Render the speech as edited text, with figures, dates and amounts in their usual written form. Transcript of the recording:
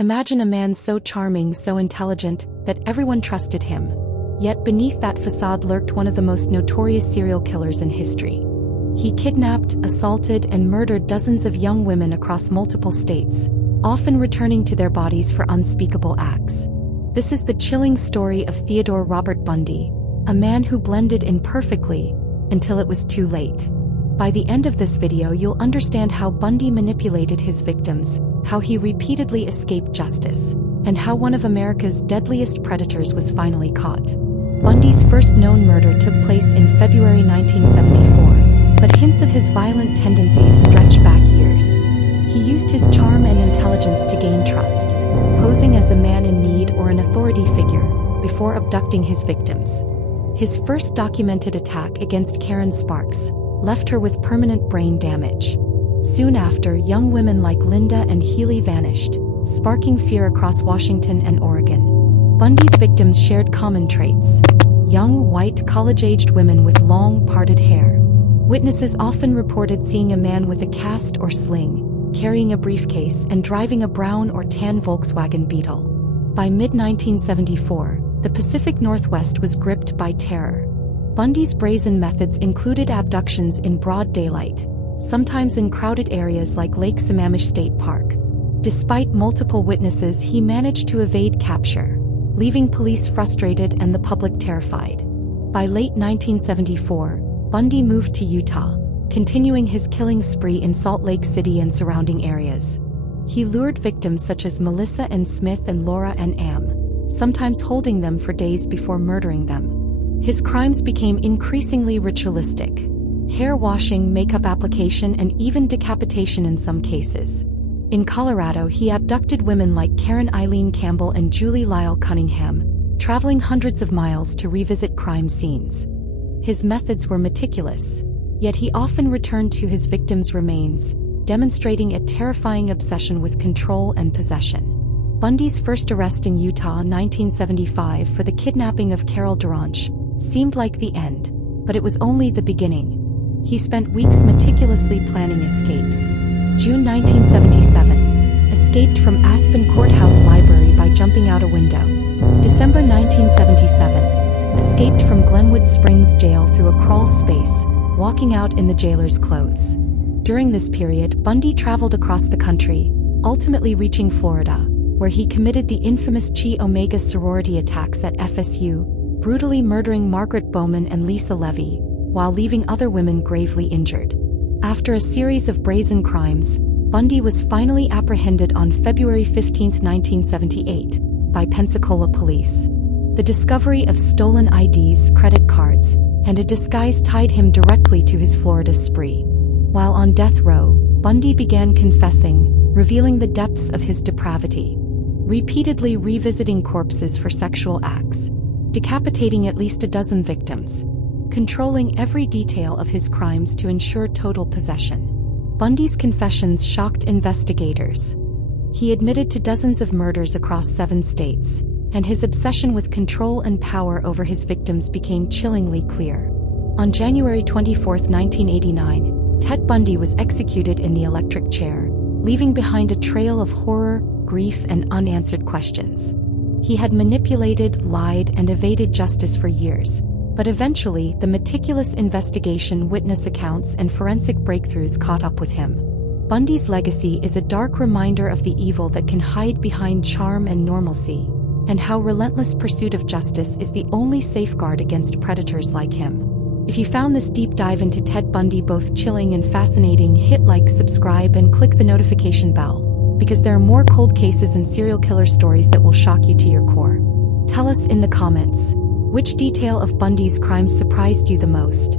Imagine a man so charming, so intelligent, that everyone trusted him. Yet beneath that facade lurked one of the most notorious serial killers in history. He kidnapped, assaulted, and murdered dozens of young women across multiple states, often returning to their bodies for unspeakable acts. This is the chilling story of Theodore Robert Bundy, a man who blended in perfectly until it was too late. By the end of this video, you'll understand how Bundy manipulated his victims, how he repeatedly escaped justice, and how one of America's deadliest predators was finally caught. Bundy's first known murder took place in February 1974, but hints of his violent tendencies stretch back years. He used his charm and intelligence to gain trust, posing as a man in need or an authority figure, before abducting his victims. His first documented attack against Karen Sparks left her with permanent brain damage. Soon after, young women like Linda and Healy vanished, sparking fear across Washington and Oregon. Bundy's victims shared common traits: young, white, college-aged women with long, parted hair. Witnesses often reported seeing a man with a cast or sling, carrying a briefcase and driving a brown or tan Volkswagen Beetle. By mid-1974, the Pacific Northwest was gripped by terror. Bundy's brazen methods included abductions in broad daylight, sometimes in crowded areas like Lake Sammamish State Park. Despite multiple witnesses, he managed to evade capture, leaving police frustrated and the public terrified. By late 1974, Bundy moved to Utah, continuing his killing spree in Salt Lake City and surrounding areas. He lured victims such as Melissa Ann Smith and Laura Ann Am, sometimes holding them for days before murdering them. His crimes became increasingly ritualistic: hair washing, makeup application, and even decapitation in some cases. In Colorado, he abducted women like Karen Eileen Campbell and Julie Lyle Cunningham, traveling hundreds of miles to revisit crime scenes. His methods were meticulous, yet he often returned to his victims' remains, demonstrating a terrifying obsession with control and possession. Bundy's first arrest in Utah in 1975 for the kidnapping of Carol Duranche seemed like the end, but it was only the beginning. He spent weeks meticulously planning escapes. June 1977. Escaped from Aspen Courthouse Library by jumping out a window. December 1977. Escaped from Glenwood Springs Jail through a crawl space, walking out in the jailer's clothes. During this period, Bundy traveled across the country, ultimately reaching Florida, where he committed the infamous Chi Omega sorority attacks at FSU, brutally murdering Margaret Bowman and Lisa Levy, while leaving other women gravely injured. After a series of brazen crimes, Bundy was finally apprehended on February 15, 1978, by Pensacola police. The discovery of stolen IDs, credit cards, and a disguise tied him directly to his Florida spree. While on death row, Bundy began confessing, revealing the depths of his depravity, repeatedly revisiting corpses for sexual acts, decapitating at least a dozen victims, controlling every detail of his crimes to ensure total possession. Bundy's confessions shocked investigators. He admitted to dozens of murders across 7 states, and his obsession with control and power over his victims became chillingly clear. On January 24, 1989, Ted Bundy was executed in the electric chair, leaving behind a trail of horror, grief, and unanswered questions. He had manipulated, lied, and evaded justice for years, but eventually the meticulous investigation, witness accounts, and forensic breakthroughs caught up with him. Bundy's legacy is a dark reminder of the evil that can hide behind charm and normalcy, and how relentless pursuit of justice is the only safeguard against predators like him. If you found this deep dive into Ted Bundy both chilling and fascinating, hit like, subscribe, and click the notification bell, because there are more cold cases and serial killer stories that will shock you to your core. Tell us in the comments, which detail of Bundy's crimes surprised you the most?